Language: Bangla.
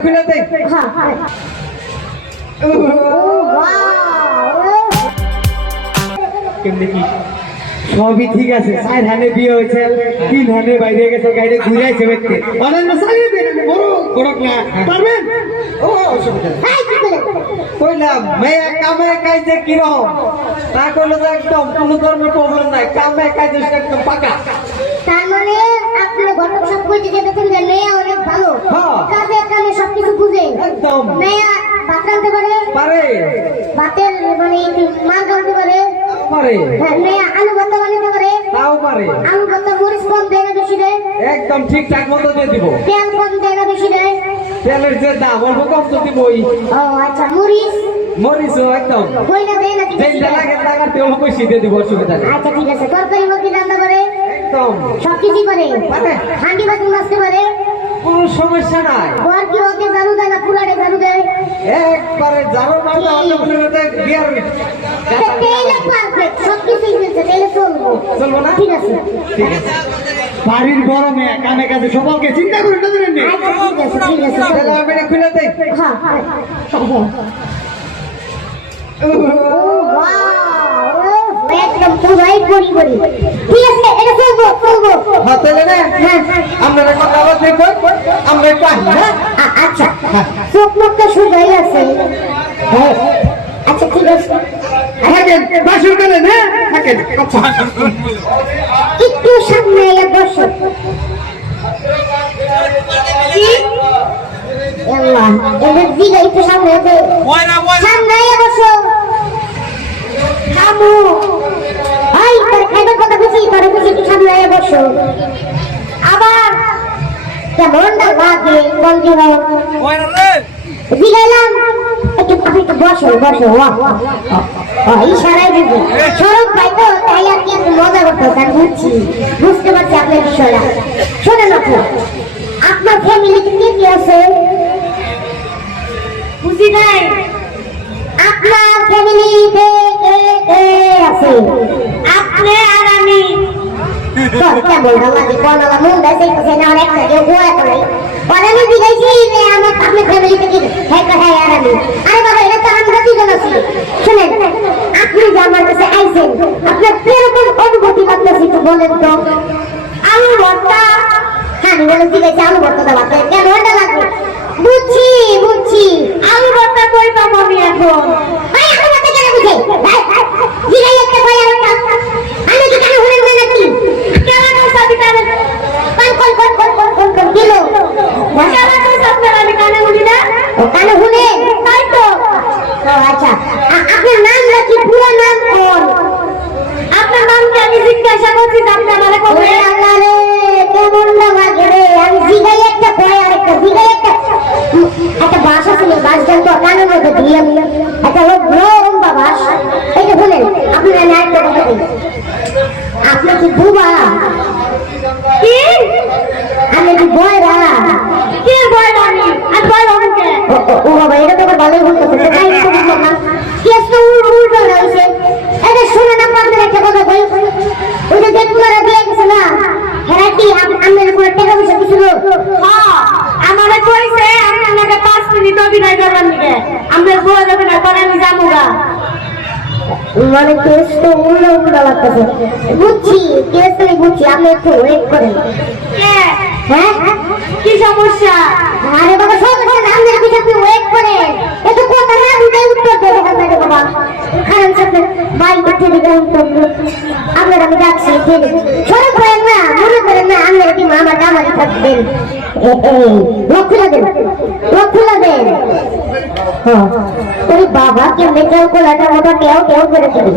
खुला दे हाँ हाँ কেমনে কি সবই ঠিক আছে সাইড হ্যানে বিয়ে হয়েছে তিন হ্যানে বাইরে গেছে গাড়ি ঘুরে আইছে বেতে অনন্য সাইডে দে বড় বড় না পারবেন ও অসুবিধা কইলাম মেয়া কামে কাজে কি রকম তা কইলো তো একদম কোনো ধরনের প্রবলেম নাই কামে কাজে একদম পাকা তার মানে আপনি ঘটক সব কইতে যেতেছেন যে মেয়া অনেক ভালো হ্যাঁ কাজে কামে সবকিছু বুঝে একদম মেয়া ভাত রাঁধতে পারে পারে ভাতের মানে মাছ রাঁধতে পারে পারে মেয়া আলু ভর্তা বানাতে পারে তাও পারে আলু ভর্তা মরিচ কম দেয় না বেশি দেয় একদম ঠিকঠাক মতো দিয়ে দিব তেল কম দেয় না বেশি দেয় তেলের যে দাম অল্প কম তো দিবই ও আচ্ছা মরিচ মরিচও একদম কইনা দেয় না বেশি যেটা দেয় লাগে টাকা তেল বেশি দিয়ে দিব অসুবিধা নেই আচ্ছা ঠিক আছে তরকারি মুরগি রান্না করে একদম সবকিছু করে পারে হাঁড়ি বাতি মাছতে পারে কোনো সমস্যা নাই ঘর কি ওকে জানু দেয় না পুরাটে জানু দেয় একবারে জানো না তো অন্য কোনো বিয়ার তেলে পারফেক্ট সবকিছুই মিলছে তেলে চলবো চলবো না ঠিক আছে ঠিক আছে বাড়ির বড় মেয়ে কানে কাছে সবাইকে চিন্তা করে না দেবেন আচ্ছা ঠিক আছে ঠিক আছে তাহলে আমি এটা খুলে দেই হ্যাঁ হ্যাঁ ও ওয়াও একদম পুরাই পরি ঠিক আছে এটা চলবো হ্যাঁ তাহলে না হ্যাঁ আমরা কথা বলতে কই আমরা একটু আসি হ্যাঁ আচ্ছা চোখ মুখটা সোজাই আছে হ্যাঁ আচ্ছা ঠিক আছে থাকেন বাসুর গেলেন হ্যাঁ থাকেন আচ্ছা একটু সামনে এলে বসো আল্লাহ এদের দিকে একটু সামনে এলে সামনে এলে বসো খামু এই তোর খাইবার কথা বুঝি তোর বুঝি একটু সামনে এলে বসো আবার কেমনটা লাগে বন্ধু দিলাম একটু আপনি তো বসো ইশারাই দিবি সরব ভাই তো তাই আর কি একটু মজা করতে আমি বুঝতে পারছি আপনার বিষয়টা শোনেন আপনি আপনার ফ্যামিলিতে কে কি আছে বুঝি নাই আপনার ফ্যামিলিতে কে কে আছে আপনি আর আমি কেমন লাগে কোন মন দেয় না অনেক কেউ গোয়া করে আমি দিয়েছি যে আমার আপনার ফ্যামিলি থেকে হ্যাঁ আর আমি আরে বাবা এটা তো আমরা দুজন আছি শুনেন আপনি যে আমার কাছে আইছেন আপনার কিরকম অনুভূতি লাগতেছে একটু বলেন তো আলু ভর্তা হ্যাঁ আমি বলে দিয়েছি আলু ভর্তা দেওয়া কেন ওটা লাগবে বুঝছি আলু ভর্তা কই পাবো আমি এখন ভাই আলু ভর্তা কেন বুঝে জিরাই একটা ভাই আর একটা আমি কি কেন হলেন না নাকি কেমন সাথে কেমন কোন দিল কানে শুনে তাই তো আচ্ছা আপনার নাম নাকি পুরো নাম কোন আপনার নামকে আমি জিজ্ঞাসা করছি আপনি আমারে কবে আল্লাহ রে কেমন লাগে রে আমি জিগাই একটা কয় আর একটা জিগাই একটা ভাষা ছিল বাসগান তো কানের মধ্যে দিলাম একটা লোক লম্বা বাস এইটা শুনেন আপনি আমি আরেকটা কথা বলি আপনি কি বুবা কি আমি কি বয়রা কে বয়রা আমি আর বয়রা আমাকে ও বাবা এটা তো ভালোই বলতেছে তাই তো বুঝলাম না কেস তো উল্টো হইছে এটা শুনে না আপনাদের একটা কথা কই ওই যে দেখুনারা দিয়ে গেছে না হেরা কি আমাদের উপর টাকা পয়সা দিছিল হ্যাঁ আমারে কইছে আমি আমাকে 5 মিনিট অভিনয় করবার নিকে আমাদের বড় যাবে না পরে আমি যামুগা মানে কেস তো উল্টো লাগতেছে বুঝছি আপনি একটু ওয়েট করেন হ্যাঁ কি সমস্যা আরে বাবা সমস্যা না আমাদের কিছু আপনি ওয়েট করেন একটু কথা না দিলে উত্তর দেবো আপনাকে বাবা কারণ সাথে বাই করতে দিলে উত্তর আপনার আমি ডাকছি সরব করেন না মনে করেন না আমি কি মামা কামারি থাকবেন লক্ষ্য দেন ওই বাবা কেমনে কেউ কোলাটা মতো কেউ করে দিবি